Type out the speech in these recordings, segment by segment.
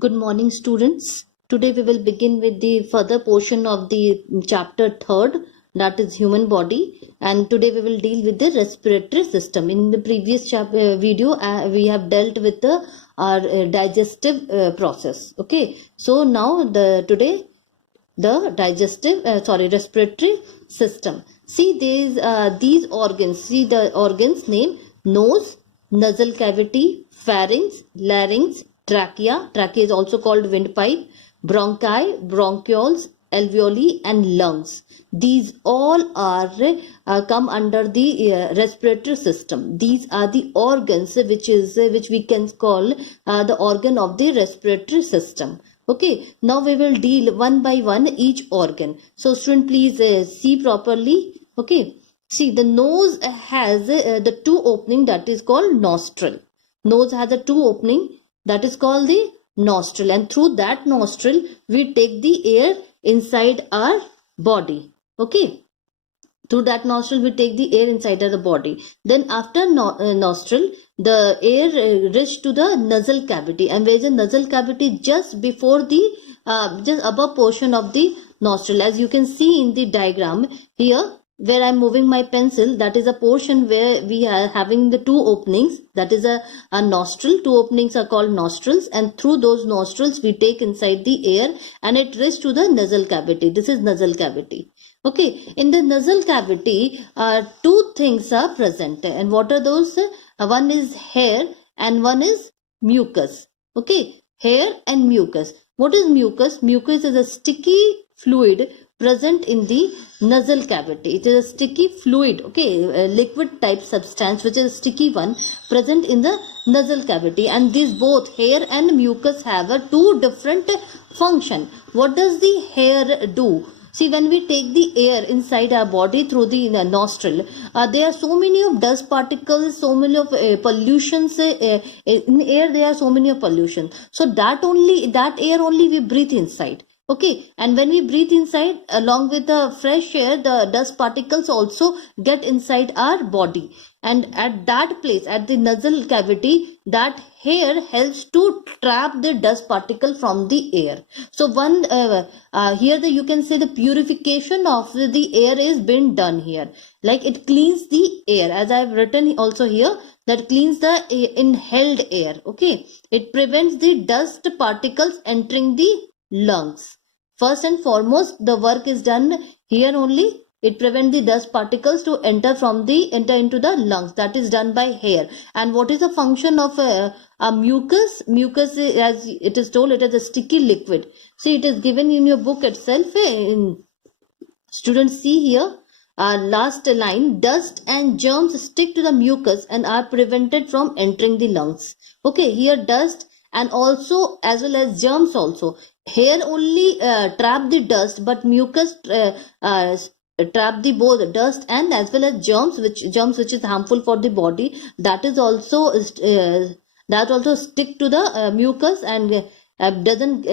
Good morning, students. Today we will begin with the further portion of the chapter third, that is human body. And today we will deal with the respiratory system. In the previous video, we have dealt with our digestive process. Okay. So now today the respiratory system. See these organs. See the organs name: nose, nasal cavity, pharynx, larynx, trachea. Trachea is also called windpipe, bronchi, bronchioles, alveoli, and lungs. These all are come under the respiratory system. These are the organs which we can call the organ of the respiratory system. Okay, now we will deal one by one each organ. So student, please see properly. Okay, see the nose has the two opening, that is called nostril. Nose has a two opening, that is called the nostril, and through that nostril we take the air inside our body. Okay, through that nostril we take the air inside of the body. Then after nostril, the air reach to the nasal cavity, and there is a nasal cavity just before the just above portion of the nostril. As you can see in the diagram here, where I'm moving my pencil, that is a portion where we are having the two openings, that is a nostril. Two openings are called nostrils, and through those nostrils we take inside the air and it reaches to the nasal cavity. This is nasal cavity. Okay, in the nasal cavity, two things are present, and what are those? One is hair and one is mucus. Okay, hair and mucus. What is mucus? Mucus is a sticky fluid present in the nasal cavity. It is a sticky fluid, okay, a liquid type substance which is a sticky one present in the nasal cavity, and these both hair and mucus have a two different function. What does the hair do? See, when we take the air inside our body through the nostril, there are so many of dust particles, so many of pollutions in air. There are so many of pollution. So that air only we breathe inside. Okay, and when we breathe inside, along with the fresh air, the dust particles also get inside our body. And at that place, at the nasal cavity, that hair helps to trap the dust particle from the air. So here you can say the purification of the air is being done here. Like it cleans the air, as I have written also here, that cleans the inhaled air. Okay, it prevents the dust particles entering the lungs. First and foremost, the work is done here only. It prevents the dust particles to enter into the lungs. That is done by hair. And what is the function of a mucus? Mucus, as it is told, it is a sticky liquid. See, it is given in your book itself. Students, see here. Last line: dust and germs stick to the mucus and are prevented from entering the lungs. Okay, here dust and also as well as germs also. Hair only trap the dust, but mucus trap the both dust and as well as germs which is harmful for the body. That is also that also stick to the mucus and doesn't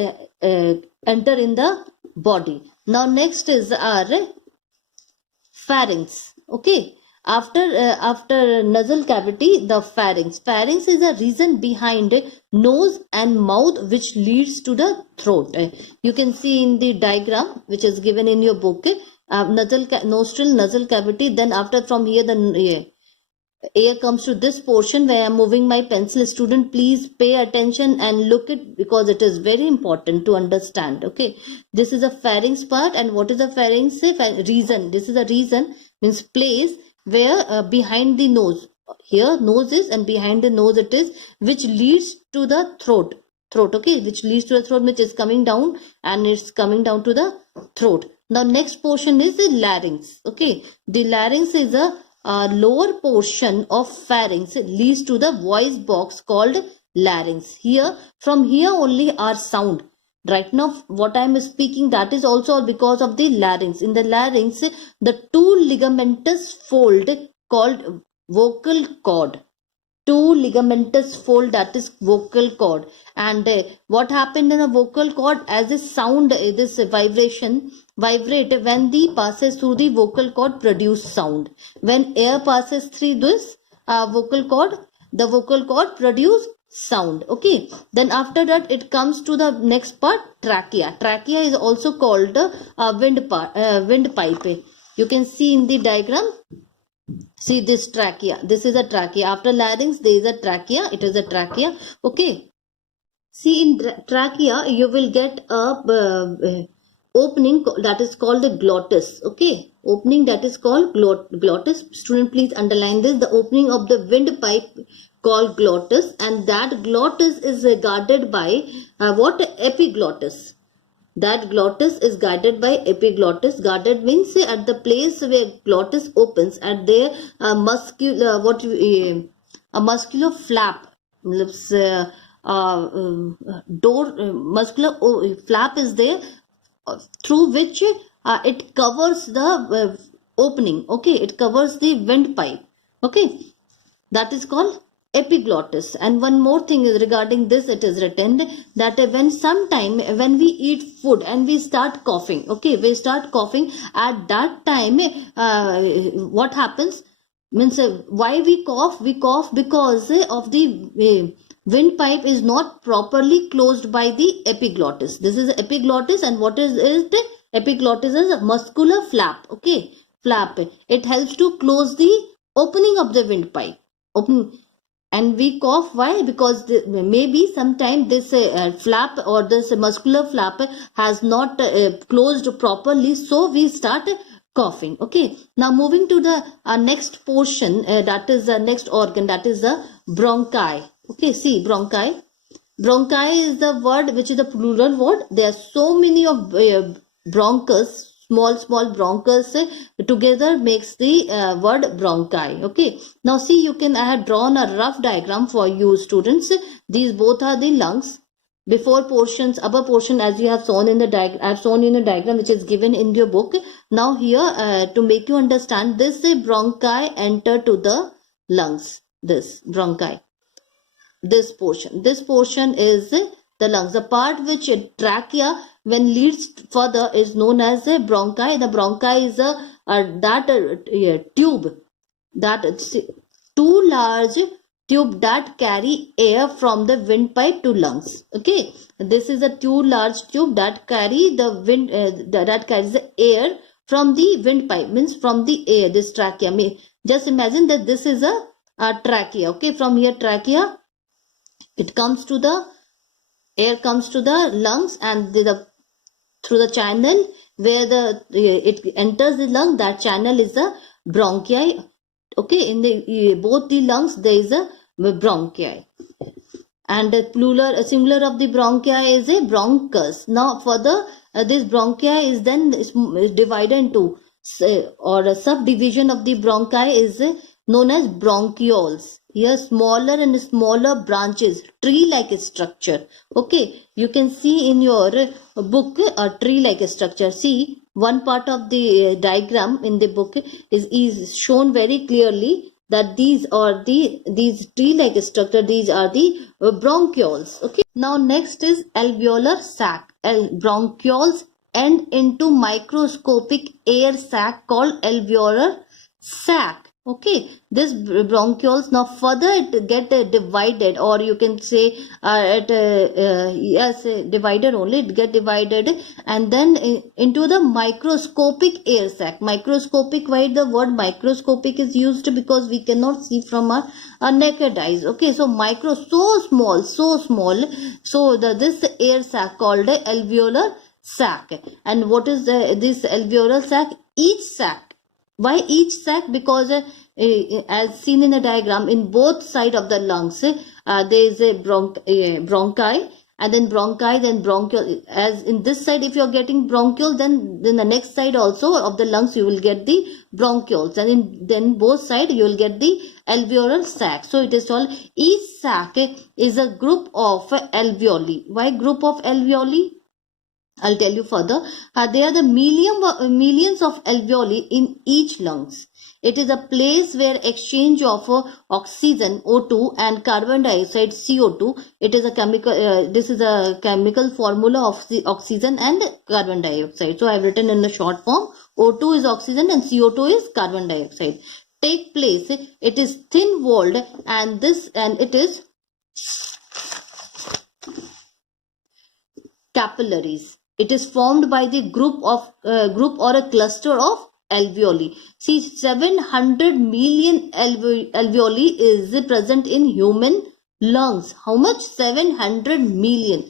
enter in the body. Now next is our pharynx. Okay, after nasal cavity, the pharynx is a region behind nose and mouth which leads to the throat. You can see in the diagram which is given in your book, nostril, nasal cavity. Then after, from here, the air comes to this portion where I am moving my pencil. Student, please pay attention and look it, because it is very important to understand. Okay, this is a pharynx part. And what is a pharynx? Region. This is a region, means place where behind the nose, here nose is, and behind the nose it is, which leads to the throat. Okay, which leads to the throat, which is coming down, and it's coming down to the throat. Now next portion is the larynx. Okay, the larynx is a lower portion of pharynx, leads to the voice box called larynx. Here, from here only our sound. Right now what I am speaking, that is also because of the larynx. In the larynx, the two ligamentous fold called vocal cord. Two ligamentous fold, that is vocal cord. And what happened in a vocal cord, as this sound, this vibrate when the passes through the vocal cord, produce sound. When air passes through this vocal cord, the vocal cord produce sound. Okay, then after that it comes to the next part, trachea. Trachea is also called wind pipe. You can see in the diagram. See this trachea. This is a trachea. After larynx, there is a trachea. It is a trachea. Okay. See in trachea, you will get a opening that is called the glottis. Okay. Opening that is called glottis. Student, please underline this. The opening of the windpipe called glottis, and that glottis is guarded by what? Epiglottis. That glottis is guarded by epiglottis. Guarded means at the place where glottis opens, at there a muscular muscular flap, muscular flap is there, through which it covers the opening. Okay, it covers the windpipe. Okay, that is called epiglottis. And one more thing is regarding this, it is written that when we eat food and we start coughing, okay, we start coughing, at that time what happens means why we cough because of the windpipe is not properly closed by the epiglottis. This is epiglottis, and what is it? Epiglottis is a muscular flap. Okay, flap. It helps to close the opening of the windpipe. And we cough. Why? Because maybe sometime this flap or this muscular flap has not closed properly, so we start coughing. Okay, now moving to the next portion, that is the next organ, that is the bronchi. Okay, see, bronchi. Bronchi is the word which is the plural word. There are so many of bronchus, small bronchus together makes the word bronchi. Okay, now see, I have drawn a rough diagram for you students. These both are the lungs. Before portions, upper portion, as you have shown in the diagram, I have shown you in the diagram which is given in your book. Now here to make you understand, this bronchi enter to the lungs. This bronchi, this portion is the lungs. The part which trachea when leads further is known as a bronchi. The bronchi is a tube, that two large tube that carry air from the windpipe to lungs. Okay, this is a two large tube that carry the wind that carries the air from the windpipe, means from the air. This trachea, just imagine that this is a trachea. Okay, from here trachea, it comes to the air comes to the lungs, and through the channel where it enters the lung, that channel is a bronchi. Okay, in the both the lungs there is a bronchi, and the singular of the bronchi is a bronchus. Now further this bronchi is then divided into or a subdivision of the bronchi is known as bronchioles. Here smaller and smaller branches, tree-like structure. Okay, you can see in your book a tree-like structure. See, one part of the diagram in the book is shown very clearly that these tree-like structure, these are the bronchioles. Okay, now next is alveolar sac. Bronchioles end into microscopic air sac called alveolar sac. Okay, this bronchioles, now further it get divided, or you can say divided only, it get divided and then into the microscopic air sac. Microscopic, why the word microscopic is used? Because we cannot see from our naked eyes. Okay, so micro, so small, so this air sac called alveolar sac. And what is this alveolar sac? Each sac. Why each sac? Because as seen in the diagram, in both sides of the lungs there is a bronchi, and then bronchi, then bronchiole. As in this side, if you are getting bronchiole, then the next side also of the lungs you will get the bronchioles, and then both sides you will get the alveolar sac. So it is called, each sac is a group of alveoli. Why group of alveoli? I'll tell you further. There are the millions of alveoli in each lungs. It is a place where exchange of oxygen O2 and carbon dioxide CO2. It is a chemical. This is a chemical formula of the oxygen and carbon dioxide. So I have written in the short form. O2 is oxygen and CO2 is carbon dioxide. Take place. It is thin walled, and it is capillaries. It is formed by the group or a cluster of alveoli. See, 700 million alveoli is present in human lungs. How much? 700 million.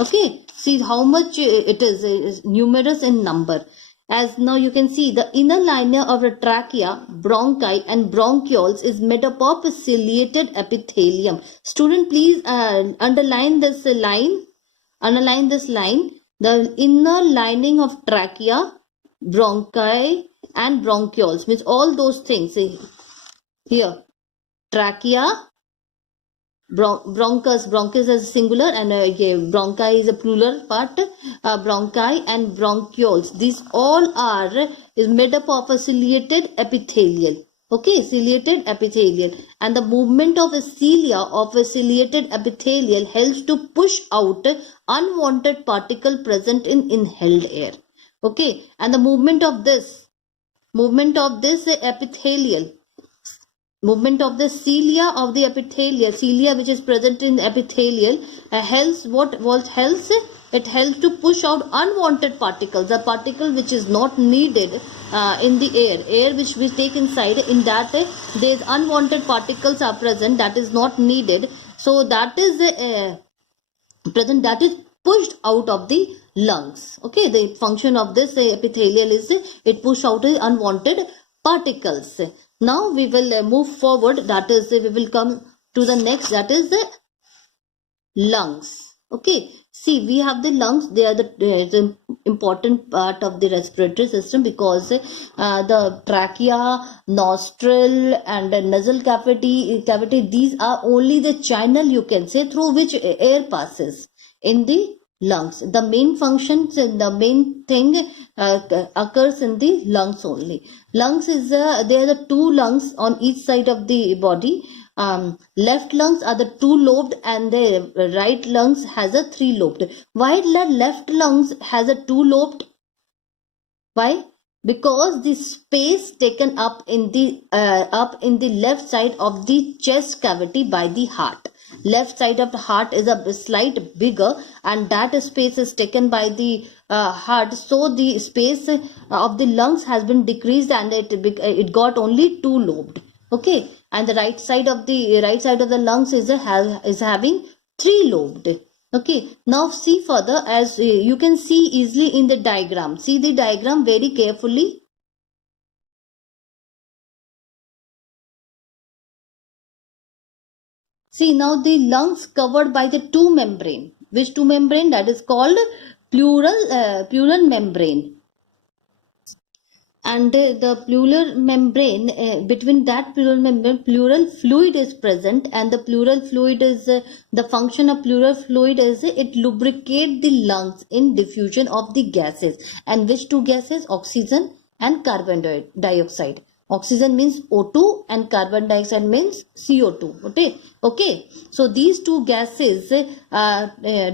Okay, see how much it is numerous in number. As now you can see, the inner liner of the trachea, bronchi and bronchioles is made up of ciliated epithelium. Student, please underline this line. Underline this line. The inner lining of trachea, bronchi and bronchioles means all those things. See, here, trachea, bronchus is singular and bronchi is a plural part. Bronchi and bronchioles, these all is made up of a ciliated epithelial. Okay, ciliated epithelial, and the movement of a cilia of a ciliated epithelial helps to push out unwanted particle present in inhaled air. Okay, and the movement of this epithelial, movement of the cilia of the epithelial, cilia which is present in the epithelial, helps it helps to push out unwanted particles, a particle which is not needed in the air which we take inside. In that there is unwanted particles are present that is not needed, so that is present, that is pushed out of the lungs. Okay, the function of this epithelial is it push out the unwanted particles. Now we will move forward, that is we will come to the next, that is the lungs. Okay, see, we have the lungs. They are the important part of the respiratory system, because the trachea, nostril and nasal cavity, these are only the channel, you can say, through which air passes in the lungs. The main functions and the main thing occurs in the lungs only. Lungs is there are the two lungs on each side of the body. Left lungs are the two-lobed and the right lungs has a three-lobed. Why the left lungs has a two-lobed? Why? Because the space taken up in the left side of the chest cavity by the heart. Left side of the heart is a slight bigger, and that space is taken by the heart. So the space of the lungs has been decreased, and it got only two-lobed. Okay, and the right side of the lungs is having three-lobed. Okay, now see further, as you can see easily in the diagram. See the diagram very carefully. See, now the lungs covered by the two membrane. Which two membrane? That is called pleural membrane. And the pleural membrane, between that pleural membrane, pleural fluid is present, and the pleural fluid is the function of pleural fluid is it lubricate the lungs in diffusion of the gases. And which two gases? Oxygen and carbon dioxide. Oxygen means O2 and carbon dioxide means CO2. Okay. So these two gases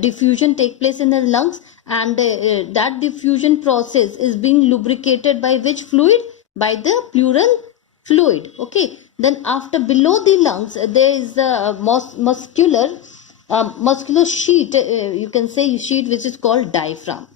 diffusion take place in the lungs, and that diffusion process is being lubricated by which fluid? By the pleural fluid. Okay. Then after below the lungs there is a muscular sheet, you can say sheet, which is called diaphragm.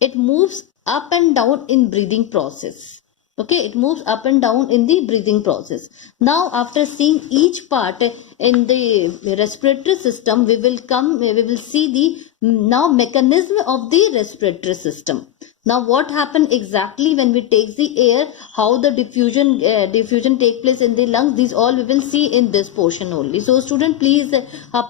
It moves up and down in breathing process. Okay, it moves up and down in the breathing process. Now, after seeing each part in the respiratory system, we will see the now mechanism of the respiratory system. Now, what happened exactly when we take the air, how the diffusion take place in the lungs, these all we will see in this portion only. So, student, please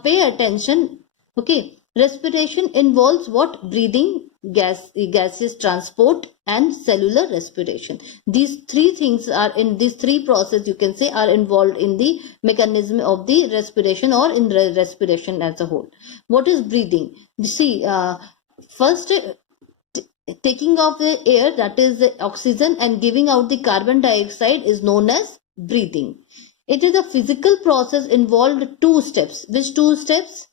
pay attention. Okay, respiration involves what? Breathing, gases transport and cellular respiration. These three things are in these three processes, you can say, are involved in the mechanism of the respiration or in respiration as a whole. What is breathing? See, first taking of the air, that is the oxygen, and giving out the carbon dioxide is known as breathing. It is a physical process involved two steps. Which two steps?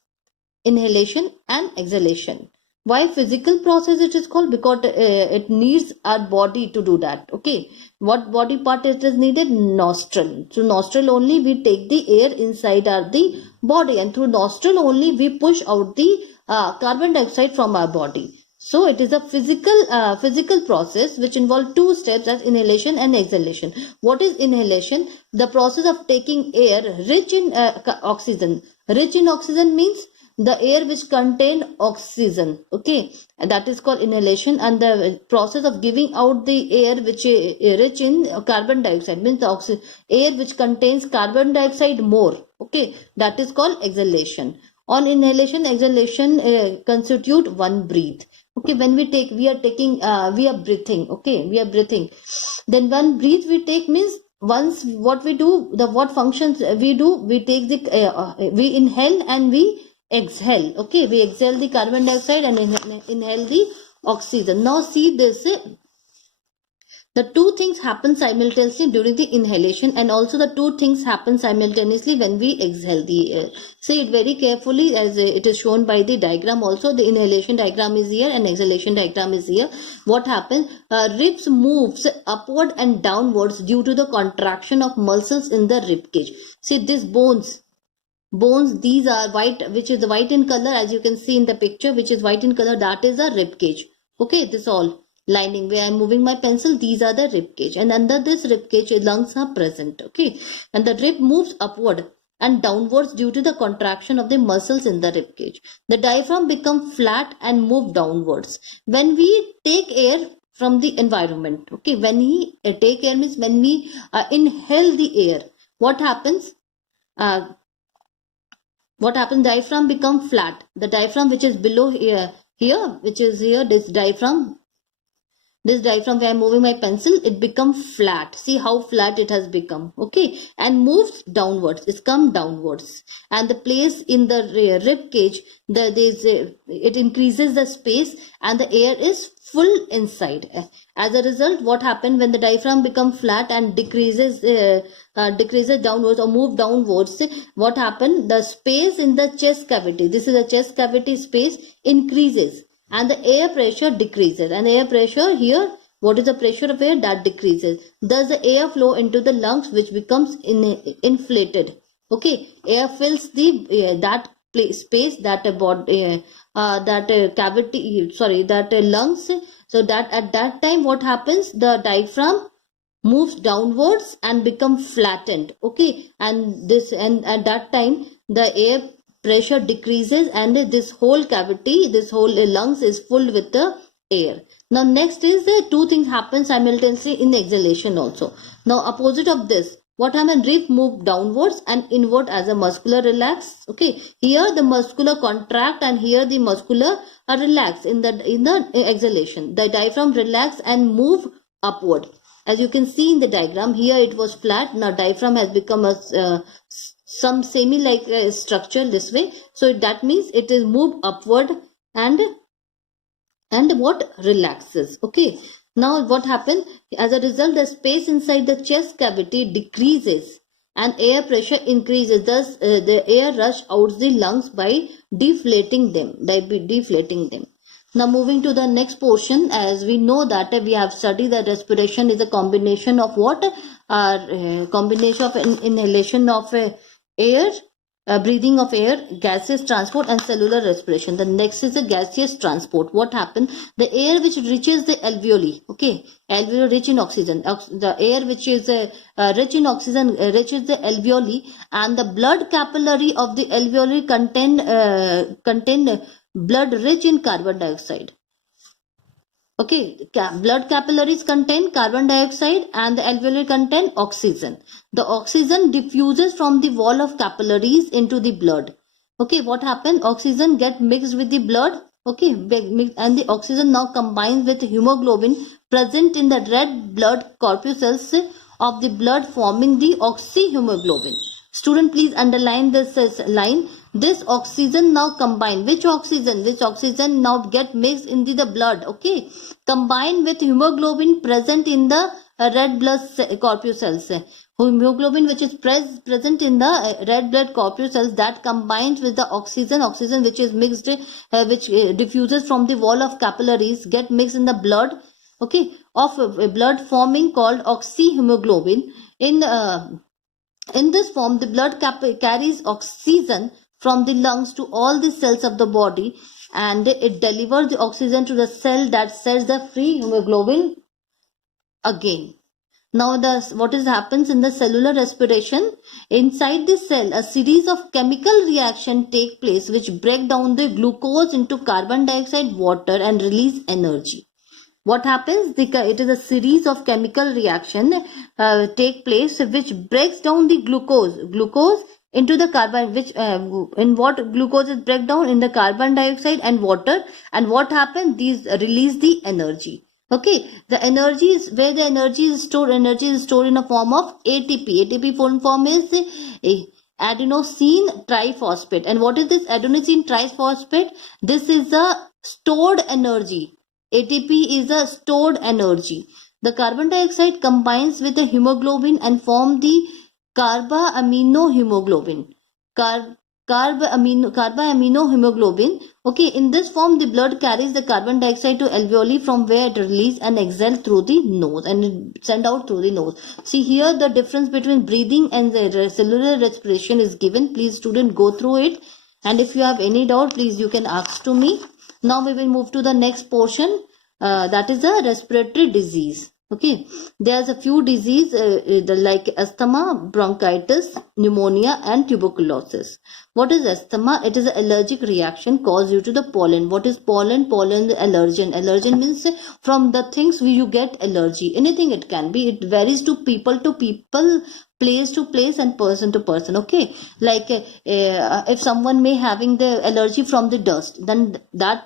Inhalation and exhalation. Why physical process it is called? Because it needs our body to do that. Okay, what body part it is needed? Nostril. So nostril only we take the air inside the body, and through nostril only we push out the carbon dioxide from our body. So it is a physical process which involves two steps as inhalation and exhalation. What is inhalation? The process of taking air rich in oxygen. Rich in oxygen means the air which contain oxygen, okay, and that is called inhalation. And the process of giving out the air which is rich in carbon dioxide means the air which contains carbon dioxide more, okay, that is called exhalation. On inhalation, exhalation constitute one breath. Okay, when we are breathing, okay, we are breathing. Then one breath we take means once what we do, what functions we do, we take the we inhale and we exhale. Okay, we exhale the carbon dioxide and inhale the oxygen. Now see this. The two things happen simultaneously during the inhalation, and also the two things happen simultaneously when we exhale the air. Say it very carefully as it is shown by the diagram also. The inhalation diagram is here and exhalation diagram is here. What happens? Ribs moves upward and downwards due to the contraction of muscles in the rib cage. See these bones, these are white, which is white in color, as you can see in the picture, which is white in color, that is a rib cage. Okay, this all lining where I'm moving my pencil, these are the rib cage, and under this rib cage lungs are present. Okay, and the rib moves upward and downwards due to the contraction of the muscles in the rib cage. The diaphragm becomes flat and move downwards when we take air from the environment. Okay, when we take air means when we inhale the air, what happens? Diaphragm become flat. The diaphragm which is below here, which is here, this diaphragm where I'm moving my pencil, it becomes flat. See how flat it has become. Okay, and moves downwards. It's come downwards, and the place in the rib cage, it increases the space and the air is full inside. As a result, what happened when the diaphragm becomes flat and decreases downwards or move downwards? What happened? The space in the chest cavity, this is the chest cavity space, increases and the air pressure decreases. And air pressure here, what is the pressure of air? That decreases. Thus the air flow into the lungs, which becomes inflated. Okay, air fills the that space, that cavity, sorry, that lungs. So that at that time what happens? The diaphragm moves downwards and become flattened. Okay, and at that time the air pressure decreases and this whole cavity, this whole lungs is full with the air. Now next is the two things happen simultaneously in exhalation also. Now opposite of this, what happens? Rib move downwards and inward as a muscular relax. Okay, here the muscular contract and here the muscular relax in the exhalation. The diaphragm relax and move upward. As you can see in the diagram, here it was flat. Now diaphragm has become a some semi-like structure this way. So that means it is moved upward and what? Relaxes. Okay. Now what happens? As a result, the space inside the chest cavity decreases and air pressure increases. Thus, the air rush out the lungs by deflating them. Now moving to the next portion, as we know that we have studied that respiration is a combination of what? Combination of inhalation of air, breathing of air, gaseous transport and cellular respiration. The next is the gaseous transport. What happens? The air which reaches the alveoli, okay, alveoli rich in oxygen. The air which is rich in oxygen reaches the alveoli, and the blood capillary of the alveoli contain blood rich in carbon dioxide. Okay, blood capillaries contain carbon dioxide and the alveoli contain oxygen. The oxygen diffuses from the wall of capillaries into the blood. Okay, what happens? Oxygen get mixed with the blood. Okay, and the oxygen now combines with hemoglobin present in the red blood corpuscles of the blood, forming the oxyhemoglobin. Student, please underline this line. This oxygen now combine. Which oxygen now get mixed into the blood? Okay, combined with hemoglobin present in the red blood corpuscles. Hemoglobin which is present in the red blood corpuscles, that combines with the oxygen which is mixed, which diffuses from the wall of capillaries, get mixed in the blood. Okay, of blood forming called oxyhemoglobin. In this form, the blood carries oxygen from the lungs to all the cells of the body and it delivers the oxygen to the cell that sets the free hemoglobin again. Now, what is happens in the cellular respiration? Inside the cell, a series of chemical reaction take place which break down the glucose into carbon dioxide, water, and release energy. What happens? It is a series of chemical reaction take place which breaks down the glucose into the carbon, which in what glucose is break down in the carbon dioxide and water, and what happens? These release the energy. Okay, the energy is where the energy is stored. Energy is stored in a form of ATP. ATP full form is adenosine triphosphate. And what is this adenosine triphosphate? This is a stored energy. ATP is a stored energy. The carbon dioxide combines with the hemoglobin and form the carba-amino-hemoglobin. Carba-amino-hemoglobin. Okay, in this form, the blood carries the carbon dioxide to alveoli from where it releases and exhales through the nose and it send out through the nose. See here the difference between breathing and the cellular respiration is given. Please student go through it, and if you have any doubt, please you can ask to me. Now we will move to the next portion, that is the respiratory disease. Okay, there's a few disease like asthma, bronchitis, pneumonia, and tuberculosis. What is asthma? It is an allergic reaction caused due to the pollen. What is pollen? Pollen allergen. Allergen means from the things where you get allergy. Anything it can be. It varies to people, place to place, and person to person. Okay, like if someone may having the allergy from the dust, then that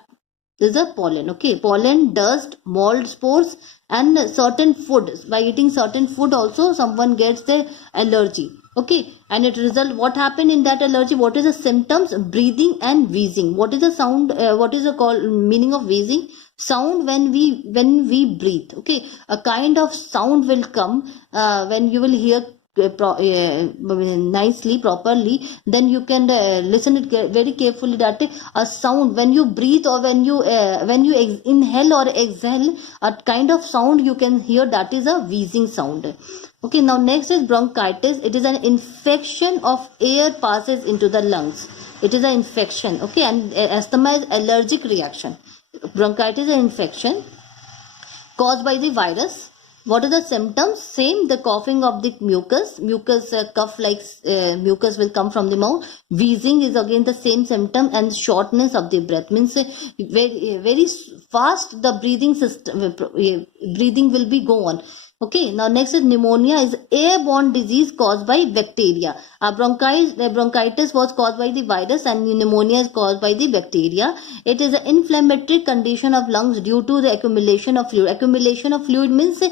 is a pollen. Okay, pollen, dust, mold spores, and certain food. By eating certain food also someone gets the allergy. Okay, and it result what happened in that allergy? What is the symptoms? Breathing and wheezing. What is the sound? What is the meaning of wheezing? Sound when we breathe. Okay, a kind of sound will come when you will hear nicely, properly, then you can listen it very carefully, that a sound when you breathe or when you inhale or exhale, a kind of sound you can hear, that is a wheezing sound. Okay, now next is bronchitis. It is an infection of air passes into the lungs. It is an infection. Okay, and asthma is allergic reaction. Bronchitis is an infection caused by the virus. What are the symptoms? Same, the coughing of the mucus, cough like mucus will come from the mouth. Wheezing is again the same symptom, and shortness of the breath means very fast the breathing system, breathing will be go on. Okay, now next is pneumonia, is airborne disease caused by bacteria. Bronchitis was caused by the virus, and pneumonia is caused by the bacteria. It is an inflammatory condition of lungs due to the accumulation of fluid. Accumulation of fluid means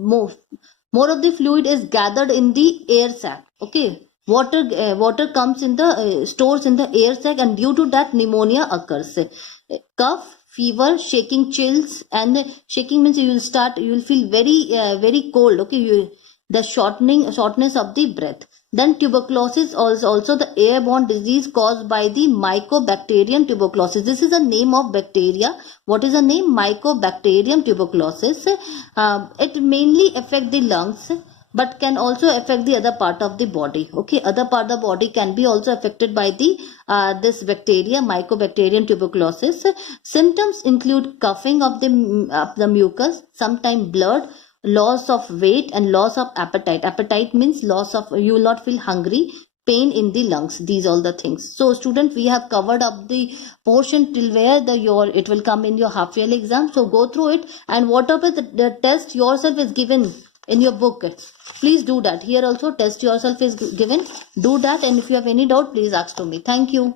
more of the fluid is gathered in the air sac. Okay, water comes in the stores in the air sac, and due to that pneumonia occurs. Cough, fever, shaking, chills, and shaking means you will feel very cold. Okay, the shortness of the breath. Then tuberculosis is also the airborne disease caused by the Mycobacterium tuberculosis. This is the name of bacteria. What is the name? Mycobacterium tuberculosis. It mainly affects the lungs, but can also affect the other part of the body. Okay, other part of the body can be also affected by the this bacteria, Mycobacterium tuberculosis. Symptoms include coughing of the mucus, sometimes blood, loss of weight, and loss of appetite. Appetite means loss of, you will not feel hungry, pain in the lungs. These all the things. So student, we have covered up the portion till where it will come in your half yearly exam. So go through it, and whatever the test yourself is given in your book, please do that. Here also test yourself is given. Do that, and if you have any doubt, please ask to me. Thank you.